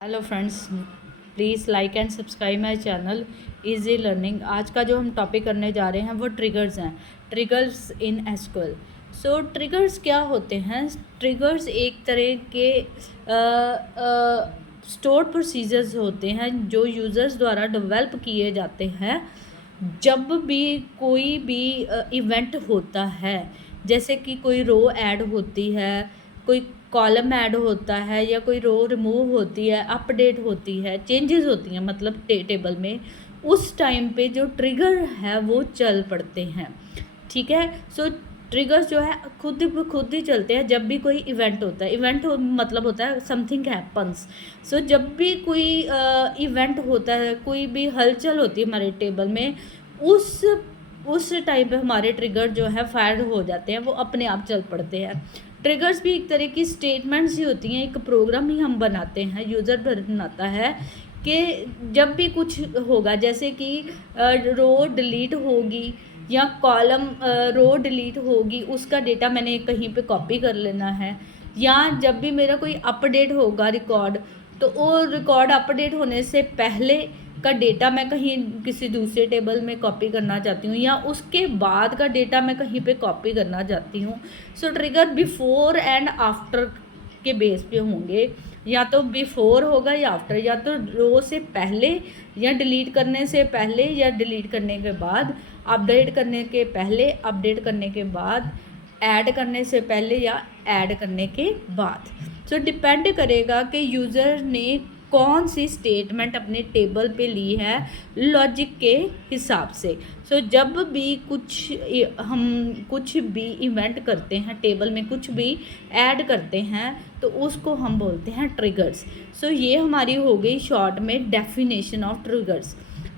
Hello friends, please like and subscribe my channel easy learning. आज का जो हम टॉपिक करने जा रहे हैं वो ट्रिगर्स हैं। Triggers in SQL. So triggers क्या होते हैं? ट्रिगर्स एक तरह के स्टोर्ड प्रोसीजर्स होते हैं जो यूज़र्स द्वारा डेवलप किए जाते हैं जब भी कोई भी इवेंट होता है। जैसे कि कोई रो ऐड होती है, कोई कॉलम ऐड होता है, या कोई रो रिमूव होती है, अपडेट होती है, चेंजेस होती हैं मतलब टेबल में। उस टाइम पे जो ट्रिगर है वो चल पड़ते हैं। ठीक है। सो ट्रिगर्स जो है खुद ही चलते हैं जब भी कोई इवेंट होता है। मतलब होता है समथिंग हैपन्स। सो जब भी कोई इवेंट होता है, कोई भी हलचल होती है हमारे टेबल में, उस टाइम पे हमारे ट्रिगर जो है फायर हो जाते हैं, वो अपने आप चल पड़ते हैं। ट्रिगर्स भी एक तरह की स्टेटमेंट्स ही होती हैं, एक प्रोग्राम ही हम बनाते हैं, यूज़र बनाता है कि जब भी कुछ होगा, जैसे कि रो डिलीट होगी या कॉलम रो डिलीट होगी, उसका डेटा मैंने कहीं पे कॉपी कर लेना है। या जब भी मेरा कोई अपडेट होगा रिकॉर्ड, तो वो रिकॉर्ड अपडेट होने से पहले का डेटा मैं कहीं किसी दूसरे टेबल में कॉपी करना चाहती हूँ, या उसके बाद का डेटा मैं कहीं पे कॉपी करना चाहती हूँ। सो ट्रिगर बिफोर एंड आफ्टर के बेस पे होंगे, या तो बिफोर होगा या आफ्टर, या तो रो से पहले या डिलीट करने से पहले या डिलीट करने के बाद, अपडेट करने के पहले, अपडेट करने के बाद, ऐड करने से पहले या ऐड करने के बाद। सो डिपेंड करेगा कि यूज़र ने कौन सी स्टेटमेंट अपने टेबल पे ली है लॉजिक के हिसाब से। सो जब भी हम कुछ भी इवेंट करते हैं, टेबल में कुछ भी ऐड करते हैं, तो उसको हम बोलते हैं ट्रिगर्स। सो ये हमारी हो गई शॉर्ट में definition of triggers.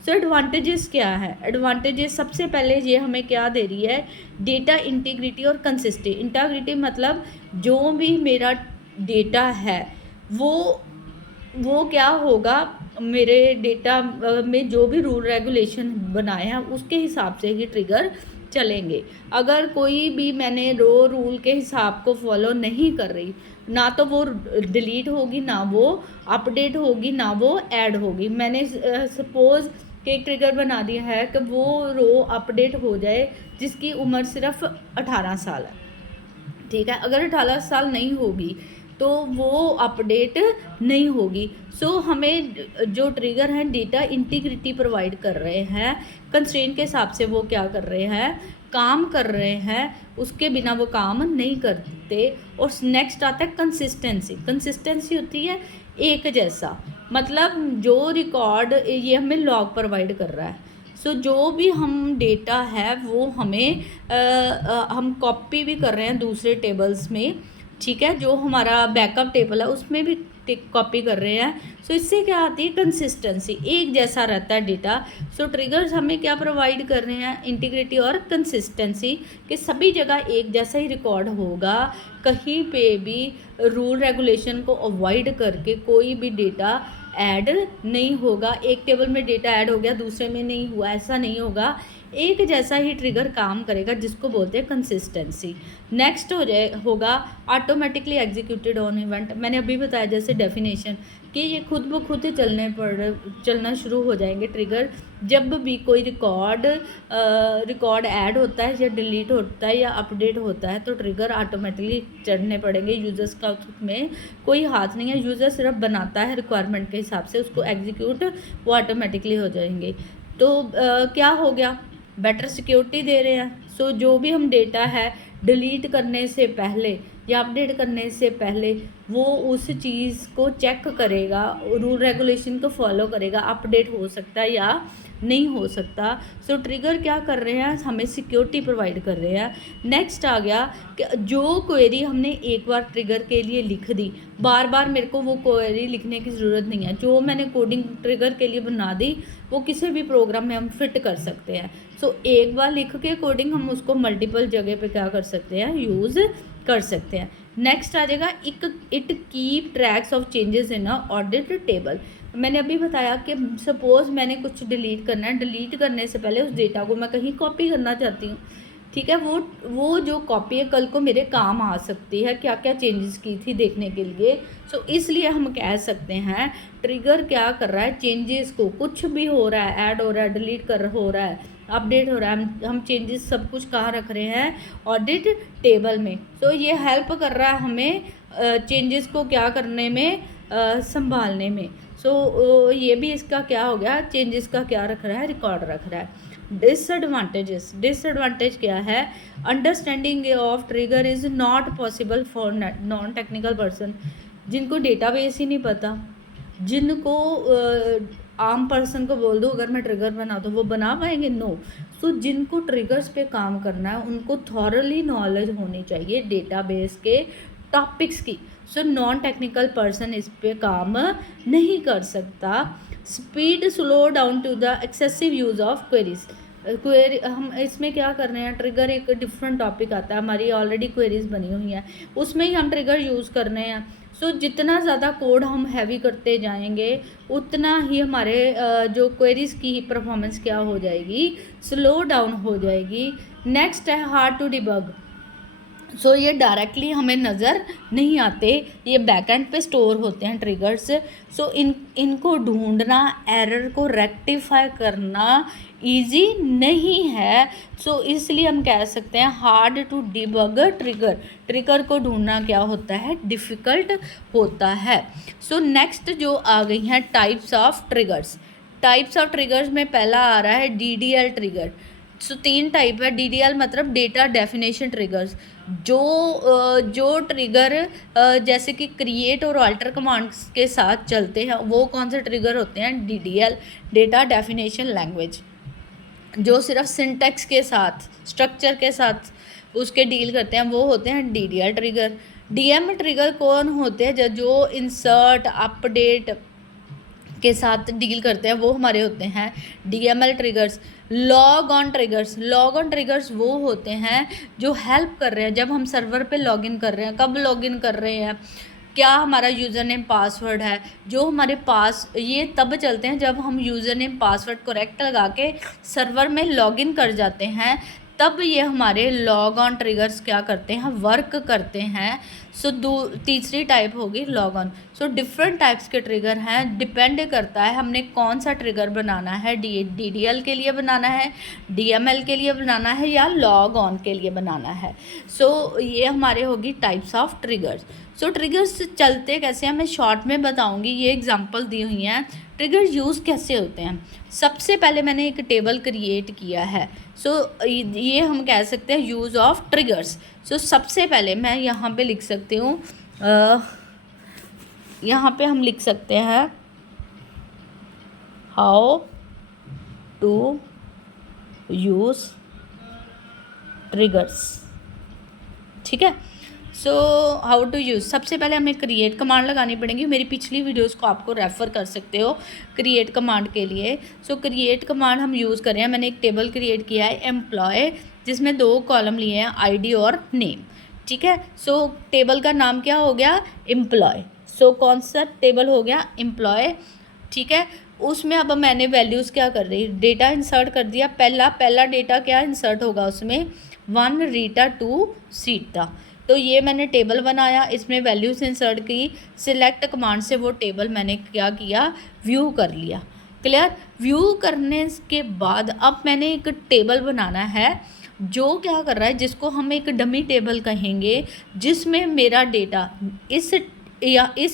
So advantages क्या है? एडवांटेजेस सबसे पहले ये हमें क्या दे रही है? डेटा इंटीग्रिटी और कंसिस्टेंसी। इंटीग्रिटी मतलब जो भी मेरा डेटा है वो क्या होगा, मेरे डेटा में जो भी रूल रेगुलेशन बनाए हैं उसके हिसाब से ही ट्रिगर चलेंगे। अगर कोई भी मैंने रूल के हिसाब को फॉलो नहीं कर रही, ना तो वो डिलीट होगी, ना वो अपडेट होगी, ना वो ऐड होगी। मैंने सपोज़ कि एक ट्रिगर बना दिया है कि वो रो अपडेट हो जाए जिसकी उम्र सिर्फ 18 साल है। ठीक है। अगर 18 साल नहीं होगी तो वो अपडेट नहीं होगी। सो हमें जो ट्रिगर हैं डेटा इंटीग्रिटी प्रोवाइड कर रहे हैं, कंस्ट्रेंट के हिसाब से वो क्या कर रहे हैं, काम कर रहे हैं, उसके बिना वो काम नहीं करते। और नेक्स्ट आता है कंसिस्टेंसी। कंसिस्टेंसी होती है एक जैसा, मतलब जो रिकॉर्ड ये हमें लॉग प्रोवाइड कर रहा है। सो जो भी हम डेटा है वो हमें हम कॉपी भी कर रहे हैं दूसरे टेबल्स में। ठीक है। जो हमारा बैकअप टेबल है उसमें भी कॉपी कर रहे हैं। सो इससे क्या आती है? कंसिस्टेंसी, एक जैसा रहता है डेटा। सो ट्रिगर्स हमें क्या प्रोवाइड कर रहे हैं? इंटीग्रिटी और कंसिस्टेंसी, कि सभी जगह एक जैसा ही रिकॉर्ड होगा, कहीं पे भी रूल रेगुलेशन को अवॉइड करके कोई भी डेटा ऐड नहीं होगा। एक टेबल में डेटा ऐड हो गया, दूसरे में नहीं हुआ, ऐसा नहीं होगा। एक जैसा ही ट्रिगर काम करेगा, जिसको बोलते हैं कंसिस्टेंसी। नेक्स्ट होगा ऑटोमेटिकली एग्जीक्यूटेड ऑन इवेंट। मैंने अभी बताया जैसे डेफिनेशन, कि ये खुद ब खुद चलना शुरू हो जाएंगे ट्रिगर जब भी कोई रिकॉर्ड ऐड होता है या डिलीट होता है या अपडेट होता है, तो ट्रिगर ऑटोमेटिकली चढ़ने पड़ेंगे। यूज़र्स का में कोई हाथ नहीं है, यूज़र सिर्फ बनाता है रिक्वायरमेंट के हिसाब से, उसको एग्जीक्यूट वो ऑटोमेटिकली हो जाएंगे। तो क्या हो गया? बेटर सिक्योरिटी दे रहे हैं। सो जो भी हम डेटा है डिलीट करने से पहले या अपडेट करने से पहले वो उस चीज़ को चेक करेगा, रूल रेगुलेशन को फॉलो करेगा, अपडेट हो सकता है या नहीं हो सकता। सो ट्रिगर क्या कर रहे हैं? हमें सिक्योरिटी प्रोवाइड कर रहे हैं। नेक्स्ट आ गया कि जो क्वेरी हमने एक बार ट्रिगर के लिए लिख दी, बार बार मेरे को वो क्वेरी लिखने की ज़रूरत नहीं है। जो मैंने कोडिंग ट्रिगर के लिए बना दी वो किसी भी प्रोग्राम में हम फिट कर सकते हैं। सो एक बार लिख के कोडिंग हम उसको मल्टीपल जगह पे क्या कर सकते हैं? यूज़ कर सकते हैं। नेक्स्ट आ जाएगा it keep tracks of changes in a ordered table. मैंने अभी बताया कि सपोज़ मैंने कुछ डिलीट करना है, डिलीट करने से पहले उस डेटा को मैं कहीं कॉपी करना चाहती हूँ, ठीक है, वो जो कॉपी है कल को मेरे काम आ सकती है, क्या क्या चेंजेस की थी देखने के लिए। सो इसलिए हम कह सकते हैं ट्रिगर क्या कर रहा है, चेंजेस को, कुछ भी हो रहा है, ऐड हो रहा है, डिलीट हो रहा है, अपडेट हो रहा है, हम चेंजेस सब कुछ कहाँ रख रहे हैं, ऑडिट टेबल में। सो ये हेल्प कर रहा है हमें चेंजेस को क्या करने में, संभालने में। सो ये भी इसका क्या हो गया, चेंजेस का क्या रख रहा है, रिकॉर्ड रख रहा है। डिसएडवांटेज क्या है, understanding of trigger is not possible for non technical person, जिनको डेटाबेस ही नहीं पता, जिनको आम पर्सन को बोल दो अगर मैं ट्रिगर बना दूँ वो बना पाएंगे, नो। सो जिनको ट्रिगर्स पे काम करना है उनको थॉरली नॉलेज होनी चाहिए डेटाबेस के टॉपिक्स की। सो नॉन टेक्निकल पर्सन इस पे काम नहीं कर सकता। Speed slow down to the excessive use of queries. Query हम इसमें क्या कर रहे हैं, ट्रिगर एक डिफरेंट टॉपिक आता है, हमारी ऑलरेडी क्वेरीज बनी हुई हैं, उसमें ही हम ट्रिगर यूज़ कर रहे हैं। सो जितना ज़्यादा कोड हम हैवी करते जाएंगे उतना ही हमारे जो क्वेरीज की परफॉर्मेंस क्या हो जाएगी, स्लो डाउन हो जाएगी। नेक्स्ट है हार्ड टू डिबग। सो ये डायरेक्टली हमें नज़र नहीं आते, ये बैकएंड पे स्टोर होते हैं ट्रिगर्स। सो इनको ढूंढना, एरर को रेक्टिफाई करना इजी नहीं है। सो इसलिए हम कह सकते हैं हार्ड टू डिबग ट्रिगर को ढूंढना क्या होता है, डिफ़िकल्ट होता है। सो नेक्स्ट जो आ गई हैं टाइप्स ऑफ ट्रिगर्स में पहला आ रहा है DDL ट्रिगर। सो 3 टाइप है। DDL मतलब डेटा डेफिनेशन ट्रिगर्स, जो ट्रिगर जैसे कि क्रिएट और अल्टर कमांड्स के साथ चलते हैं, वो कौन से ट्रिगर होते हैं, DDL, डेटा डेफिनेशन लैंग्वेज। जो सिर्फ सिंटेक्स के साथ, स्ट्रक्चर के साथ उसके डील करते हैं, वो होते हैं DDL ट्रिगर। DM ट्रिगर कौन होते हैं, जो इंसर्ट अपडेट के साथ डील करते हैं, वो हमारे होते हैं DML triggers. Log on triggers वो होते हैं जो हेल्प कर रहे हैं जब हम सर्वर पे लॉगिन कर रहे हैं। कब लॉगिन कर रहे हैं, क्या हमारा यूज़र नेम पासवर्ड है, जो हमारे पास, ये तब चलते हैं जब हम यूज़र नेम पासवर्ड करेक्ट लगा के सर्वर में लॉगिन कर जाते हैं, तब ये हमारे लॉग ऑन ट्रिगर्स क्या करते हैं, वर्क करते हैं। सो तीसरी टाइप होगी log on. So different types के ट्रिगर हैं, डिपेंड करता है हमने कौन सा ट्रिगर बनाना है, DDL के लिए बनाना है, DML के लिए बनाना है, या लॉग ऑन के लिए बनाना है। सो ये हमारे होगी types of triggers. So triggers चलते कैसे हैं मैं शॉर्ट में बताऊंगी, ये एग्जांपल दी हुई हैं। ट्रिगर यूज़ कैसे होते हैं, सबसे पहले मैंने एक टेबल क्रिएट किया है। सो ये हम कह सकते हैं यूज़ ऑफ ट्रिगर्स। सो सबसे पहले मैं यहाँ पे लिख सकती हूँ, यहाँ पे हम लिख सकते हैं हाउ टू यूज़ ट्रिगर्स, ठीक है। सो हाउ टू यूज़, सबसे पहले हमें क्रिएट कमांड लगानी पड़ेगी। मेरी पिछली वीडियोस को आपको रेफ़र कर सकते हो क्रिएट कमांड के लिए। सो क्रिएट कमांड हम यूज़ कर रहे हैं, मैंने एक टेबल क्रिएट किया है एम्प्लॉय, जिसमें 2 कॉलम लिए हैं, ID और नेम, ठीक है। सो टेबल का नाम क्या हो गया, एम्प्लॉय। सो कौन सा टेबल हो गया, एम्प्लॉय, ठीक है। उसमें अब मैंने वैल्यूज़ क्या कर रही, डेटा इंसर्ट कर दिया। पहला डेटा क्या इंसर्ट होगा उसमें, 1 रीटा 2 सीता। तो ये मैंने टेबल बनाया, इसमें वैल्यूज इंसर्ट की, सिलेक्ट कमांड से वो टेबल मैंने क्या किया, व्यू कर लिया। क्लियर, व्यू करने के बाद अब मैंने एक टेबल बनाना है जो क्या कर रहा है, जिसको हम एक डमी टेबल कहेंगे, जिसमें मेरा डेटा इस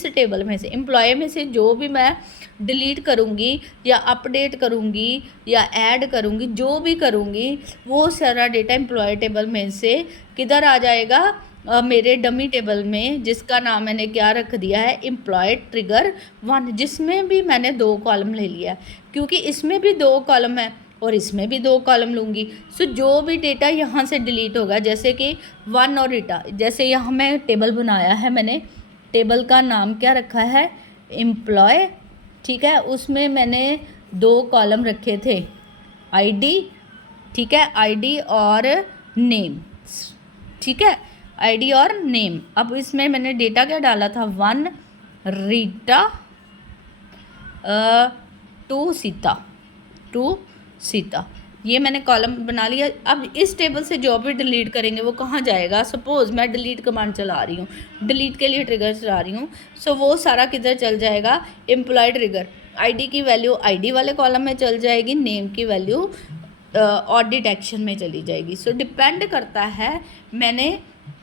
टेबल में से, एम्प्लॉय में से जो भी मैं डिलीट करूँगी या अपडेट करूँगी या ऐड करूँगी, जो भी करूँगी, वो सारा डेटा एम्प्लॉय टेबल में से किधर आ जाएगा, मेरे डमी टेबल में, जिसका नाम मैंने क्या रख दिया है, एम्प्लॉय ट्रिगर 1, जिसमें भी मैंने 2 कॉलम ले लिया है, क्योंकि इसमें भी 2 कॉलम है और इसमें भी 2 कॉलम लूँगी। सो जो भी डेटा यहाँ से डिलीट होगा, जैसे कि 1 और रीटा, जैसे यहाँ मैं टेबल बनाया है, मैंने टेबल का नाम क्या रखा है, एम्प्लॉय, ठीक है। उसमें मैंने 2 कॉलम रखे थे, ID, ठीक है, ID और नेम, ठीक है, ID और नेम। अब इसमें मैंने डेटा क्या डाला था, 1 रीटा 2 सीता, ये मैंने कॉलम बना लिया। अब इस टेबल से जो भी डिलीट करेंगे वो कहाँ जाएगा? सपोज़ मैं डिलीट कमांड चला रही हूँ, डिलीट के लिए ट्रिगर चला रही हूँ, सो वो सारा किधर चल जाएगा? Employ trigger. आईडी की वैल्यू आईडी वाले कॉलम में चल जाएगी, नेम की वैल्यू ऑडिट एक्शन में चली जाएगी। सो डिपेंड करता है मैंने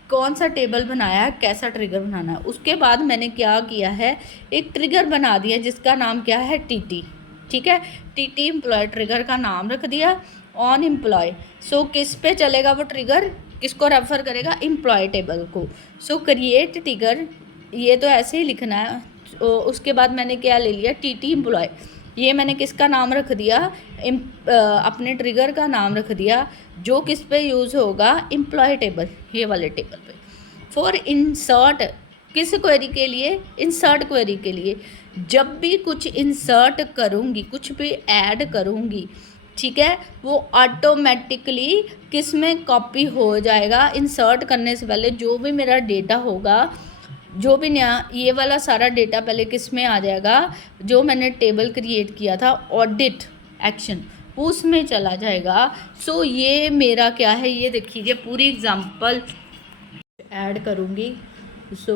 कौन सा टेबल बनाया है, कैसा ट्रिगर बनाना है। उसके बाद मैंने क्या किया है, एक ट्रिगर बना दिया जिसका नाम क्या है? टीटी। ठीक है, टीटी एम्प्लॉय ट्रिगर का नाम रख दिया ऑन एम्प्लॉय। सो किस पे चलेगा वो ट्रिगर? किसको रेफर करेगा? एम्प्लॉय टेबल को। सो क्रिएट ट्रिगर, ये तो ऐसे ही लिखना है। उसके बाद मैंने क्या ले लिया? TT employ. ये मैंने किसका नाम रख दिया? अपने ट्रिगर का नाम रख दिया जो किस पे यूज़ होगा? एम्प्लॉय टेबल, ये वाले टेबल पे। फॉर इंसर्ट, किस क्वेरी के लिए? इंसर्ट क्वेरी के लिए। जब भी कुछ इंसर्ट करूँगी, कुछ भी ऐड करूँगी, ठीक है, वो ऑटोमेटिकली किस में कॉपी हो जाएगा? इंसर्ट करने से पहले जो भी मेरा डेटा होगा, जो भी नया, ये वाला सारा डेटा पहले किस में आ जाएगा? जो मैंने टेबल क्रिएट किया था ऑडिट एक्शन, उसमें चला जाएगा। सो ये मेरा क्या है, ये देखिए पूरी एग्जांपल ऐड करूँगी। सो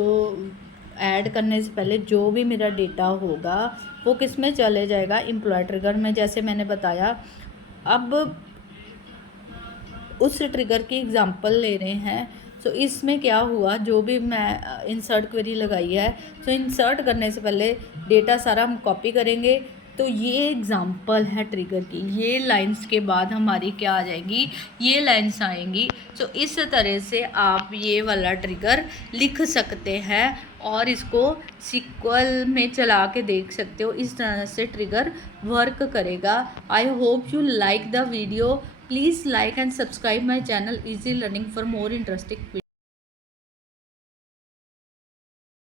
ऐड करने से पहले जो भी मेरा डेटा होगा वो किस में चले जाएगा? एम्प्लॉय ट्रिगर में, जैसे मैंने बताया। अब उस ट्रिगर की एग्जांपल ले रहे हैं। सो इसमें क्या हुआ, जो भी मैं इंसर्ट क्वेरी लगाई है, सो इंसर्ट करने से पहले डेटा सारा हम कॉपी करेंगे। तो ये एग्जांपल है ट्रिगर की। ये लाइंस के बाद हमारी क्या आ जाएंगी? ये लाइंस आएंगी। सो इस तरह से आप ये वाला ट्रिगर लिख सकते हैं और इसको सीक्वल में चला के देख सकते हो। इस तरह से ट्रिगर वर्क करेगा। I hope you like the video. Please like and subscribe my channel Easy Learning for more interesting videos.